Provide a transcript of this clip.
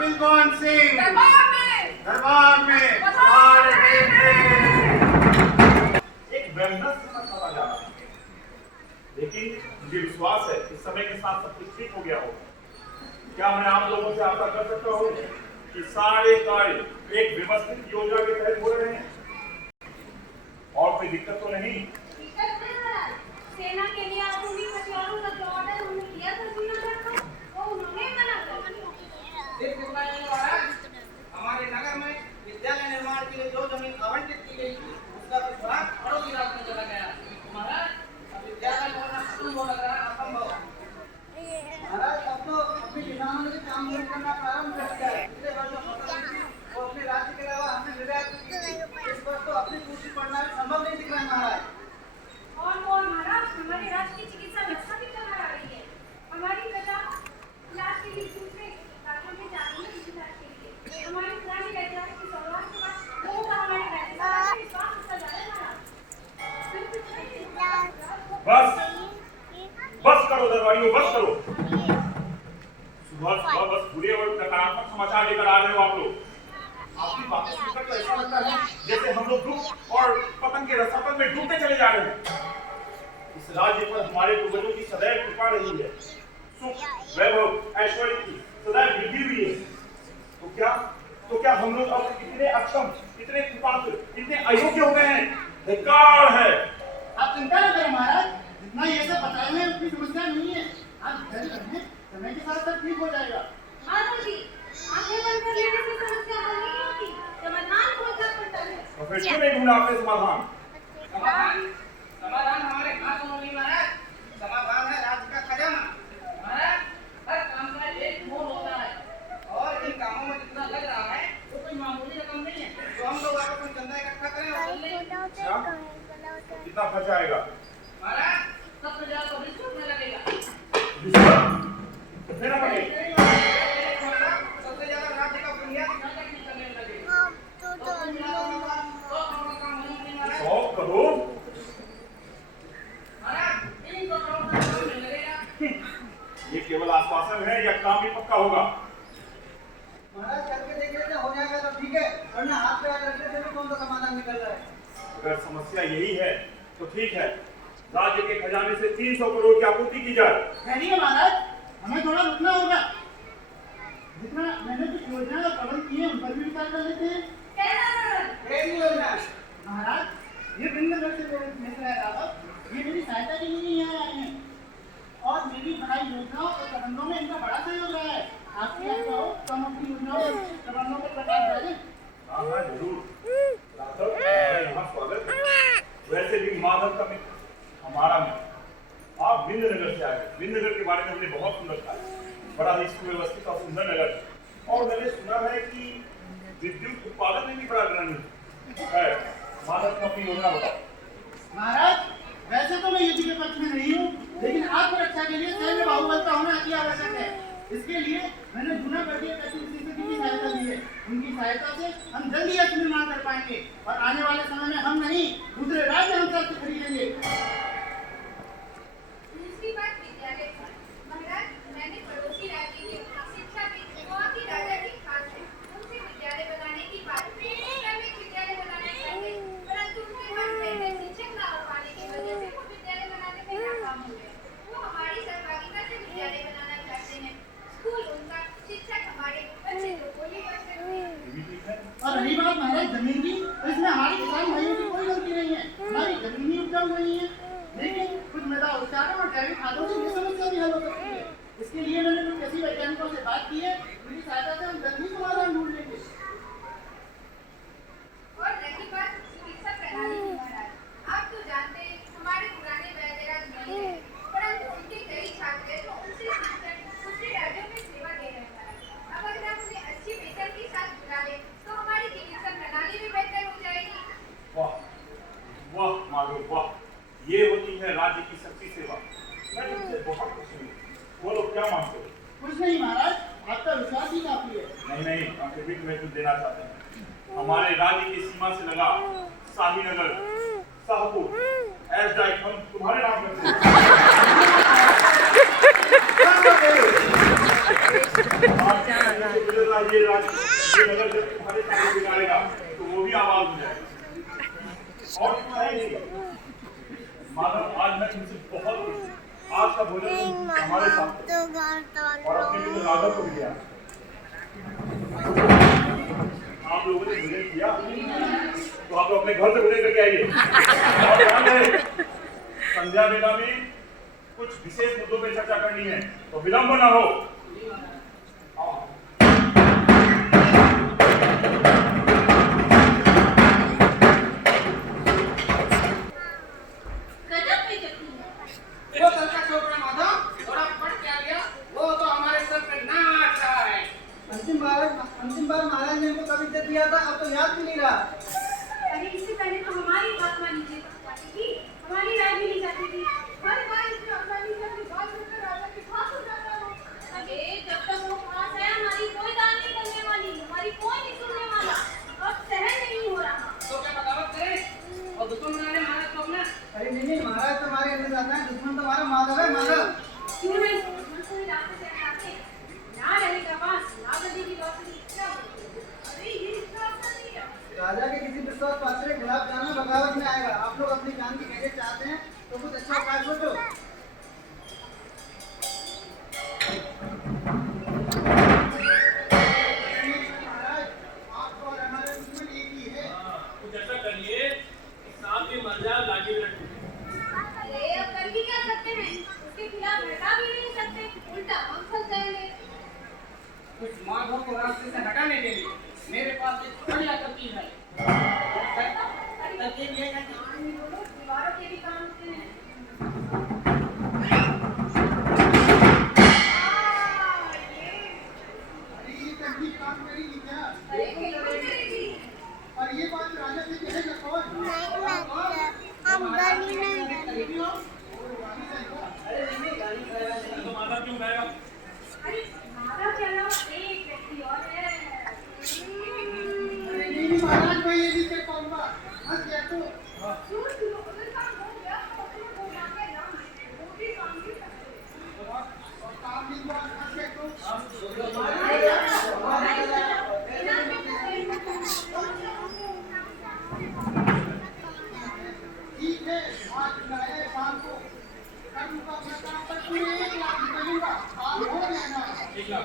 कपिल सिंह दरबार में एक वेमनस समझ आ जाता है, लेकिन मुझे विश्वास है इस समय के साथ सब कुछ ठीक हो गया होगा। क्या मैं आप लोगों से आशा कर सकता हूँ कि सारे कार्य एक व्यवस्थित योजना के तहत हो रहे हैं और कोई दिक्कत तो नहीं? सेना के लिए आधुनिक हथियारों का ऑर्डर हमने दिया था श्रीनगर को, वो उन्होंने मना कर दिया। हमारे नगर में विद्यालय निर्माण के लिए जो जमीन आवंटित की गई थी उसका विभाग पड़ोसी राज्य में चला गया। महाराज अब विद्यालय होना खत्म हो लग रहा है, असंभव। महाराज अब तो अपने किसानों ने काम शुरू करना प्रारंभ कर दिया है। पिछले वर्ष जो फसल हुई थी वो अपने राज्य के अलावा हमने निर्यात की थी। इस वर्ष तो अपनी पूर्ति पड़ना संभव नहीं दिख रहा है महाराज। और महाराज हमारे राज्य की चिकित्सा व्यवस्था भी चला रही है। हमारी प्रजा इलाज के लिए दूसरे राज्यों में जा रही है इलाज के लिए। हमारी पुरानी वैज्ञानिक की शुरुआत के बाद लोगों का हमारे वैज्ञानिक में विश्वास होता जा रहा है महाराज। बस करो दरबारियों, बस करो। सुबह सुबह बस बुरे और नकारात्मक समाचार लेकर आ रहे हो आप लोग। आपकी बातें सुनकर तो ऐसा लगता है जैसे हम लोग दुख और पतन के रसातल में डूबते चले जा रहे हैं। इस राज्य पर हमारे पूर्वजों की सदैव कृपा रही है, सुख वैभव ऐश्वर्य की सदैव वृद्धि हुई है। तो क्या हम लोग अब इतने अक्षम, इतने कुपात्र, इतने अयोग्य हो गए हैं? धिक्कार है। आप चिंता न करें महाराज, जितना ये सब बता रहे हैं उतनी समस्या नहीं है। आप धैर्य रखें, समय के साथ सब ठीक हो जाएगा। माता जी, आंखें बंद कर लेने से समस्या हल नहीं होती, समाधान खोजना पड़ता है। तो फिर क्यों नहीं ढूंढा आपने समाधान? समाधान हमारे हाथों में नहीं महाराज, समाधान है राज्य का खजाना। महाराज हर काम का एक मोल होता है और इन कामों में जितना लग रहा है वो कोई मामूली रकम नहीं है। तो हम लोग आपको कोई चंदा इकट्ठा करें और चल लें। कितना खर्च आएगा? महाराज 10,000 तो रिश्वत में लगेगा। देना पड़ेगा। सबसे ज्यादा राज्य का बुनियादी ढांचा की करने लगेगा। 100 करोड़? ये केवल आश्वासन है या काम भी पक्का होगा? महाराज करके देख लेते हो जाएगा तो ठीक है, वरना हाथ पे हाथ रखने से भी कौन सा समाधान निकल रहा है। अगर समस्या यही है तो ठीक है, राज्य के खजाने से 300 करोड़ की आपूर्ति की जाए। नहीं महाराज, हमें थोड़ा रुकना होगा। जितना मैंने कुछ योजना और प्रबंध किए उन पर भी विचार कर लेते हैं। कैसी योजना? महाराज ये वृंदावन से मिल रहा है, ये मेरी सहायता के लिए यहाँ आए हैं और मेरी बनाई योजनाओं और प्रबंधों में इनका बड़ा सहयोग रहा है। आपकी आज्ञा हो तो हम अपनी योजनाओं और प्रबंधों पर प्रकाश डालें। हाँ हाँ जरूर। राघव, हमारे यहाँ स्वागत है। वैसे भी माधव का मित्र, हमारा मित्र। आप विंध्यनगर से आए। विंध्यनगर के बारे में हमने बहुत सुना था, बड़ा ही सुव्यवस्थित और सुंदर नगर। और मैंने सुना है कि विद्युत उत्पादन में भी बड़ा अग्रणी है। माधव को अपनी योजना बताओ। महाराज वैसे तो मैं युद्ध के पक्ष में नहीं हूँ, लेकिन आत्मरक्षा के लिए सैन्य बाहुबल का होना अति आवश्यक है। इसके लिए मैंने जूना वर्गीय की सहायता ली है। उनकी सहायता से हम जल्दी यश निर्माण कर पाएंगे और आने वाले समय में हम नहीं दूसरे राज्य हमसे खरीदेंगे। दूसरी बात विद्यालय पर। महाराज मैंने पड़ोसी राज्य के शिक्षा भी बहुत ही राजा की खास है। उनसे विद्यालय बनाने की बात हुई, विद्यालय बनाना चाहिए, परंतु उनके पास बेहतर शिक्षक न हो पाने की वजह से वो विद्यालय बनाने में नाकाम हो गए। वो हमारी सहभागिता से विद्यालय बनाना चाहते हैं। स्कूल उनका, शिक्षक हमारे, बच्चे तो कोई बच सकते हैं। और रही बात महाराज जमीन की, तो इसमें हमारे किसान भाइयों की कोई गलती नहीं है। हमारी जमीन ही उपजाऊ नहीं है, लेकिन कुछ मृदा उपचारों और जैविक खादों से ये समस्या भी हल हो सकती है। इसके लिए मैंने कुछ कृषि वैज्ञानिकों से बात की है, उनकी सहायता से हम जल्दी समाधान ढूंढ लेंगे। और रही बात चिकित्सा प्रणाली की महाराज, आप तो जानते हैं हमारे पुराने वैद्यराज नहीं है, परंतु उनके कई छात्र हैं तो उनसे सीखकर दूसरे राज्यों में सेवा दे रहे हैं। अब अगर हम उन्हें अच्छी वेतन के साथ बुला ले तो हमारी चिकित्सा प्रणाली भी बेहतर हो जाएगी। वाह वाह माधव वाह, ये होती है राज्य की सच्ची सेवा। मैं तुमसे बहुत खुश हूँ। बोलो क्या मांगते हो? कुछ नहीं महाराज, आपका विश्वास ही काफी है। नहीं नहीं, हम फिर भी तुम्हें कुछ देना चाहते हैं। हमारे राज्य की सीमा से लगा शाहीनगर, शाहपुर, एसडाइक हम तुम्हारे नाम करते हैं। ये नगर जब तुम्हारे सामने बिगाड़ेगा तो वो भी आवाज हो जाएगा। और इतना है नहीं माधव, आज मैं तुमसे बहुत खुश हूँ। आज का भोजन हमारे साथ और अपने मित्र राघव को भी दिया। आप लोगों ने भोजन किया तो आप लोग अपने घर से भोजन करके आइए। और ध्यान रहे, संध्या वेला में कुछ विशेष मुद्दों पे चर्चा करनी है तो विलंब ना हो। वो कल का छोकरा माधव थोड़ा पढ़ क्या गया, वो तो हमारे सर पे नाच रहा है। अंतिम बार महाराज ने हमको कब इज्जत दिया था, अब तो याद भी नहीं रहा। अरे इससे पहले तो हमारी बात मानी जाती थी, हमारी राय भी ली जाती थी। हर बार इसमें आसानी से अपनी बात सुनकर राजा के पास हो जाता हो। अरे जब तक वो पास है हमारी कोई दान नहीं करने वाली, हमारी कोई नहीं सुनने वाला। अब सहन नहीं हो रहा। तो क्या बगावत करे और दुश्मन बनाने महाराज को अपना। अरे नहीं महाराज तुम्हारे अंदर जाता है, दुश्मन तुम्हारा माधव है। माधव क्यों नहीं दुश्मन को ही रास्ते से हटाते? ना रहेगा पास, ना बजेगी बांसुरी, क्या बोलते हो? अरे ये विश्वास नहीं है। राजा के किसी विश्वास पात्र के खिलाफ जाना बगावत में आएगा। आप लोग अपनी जान की कैसे चाहते हैं तो कुछ अच्छा उपाय सोचो। महाराज आपको और हमारे दुश्मन एक ही है। कुछ ऐसा करिए कि सांप भी मर जाए लाठी भी न टूटे। अरे अब कर भी क्या सकते हैं? उसके खिलाफ हटा भी नहीं सकते, उल्टा हम फंस जाएंगे। कुछ माधव को रास्ते से हटाने के लिए मेरे पास एक बढ़िया तरकीब है। तरकीब ये है कि दीवारों के भी काम होते हैं। अरे ये तकलीफ काम करेगी क्या? अरे बिल्कुल करेगी। और ये बात राजा से कहेगा कौन? तो माता क्यों गाएगा? अरे माता के अलावा एक व्यक्ति और है। अरे नहीं महाराज मैं ये नहीं कर पाऊंगा। हंस गया तो सुनो, अगर काम हो गया तो अपने को लाके लाओ, वो भी काम भी करते। और काम भी हुआ, हंस गया तो ठीक है। आज लाए शाम को कर्म का अपना काम पर पूरे 1 लाख निकलूंगा। काम हो गया ना? 1 लाख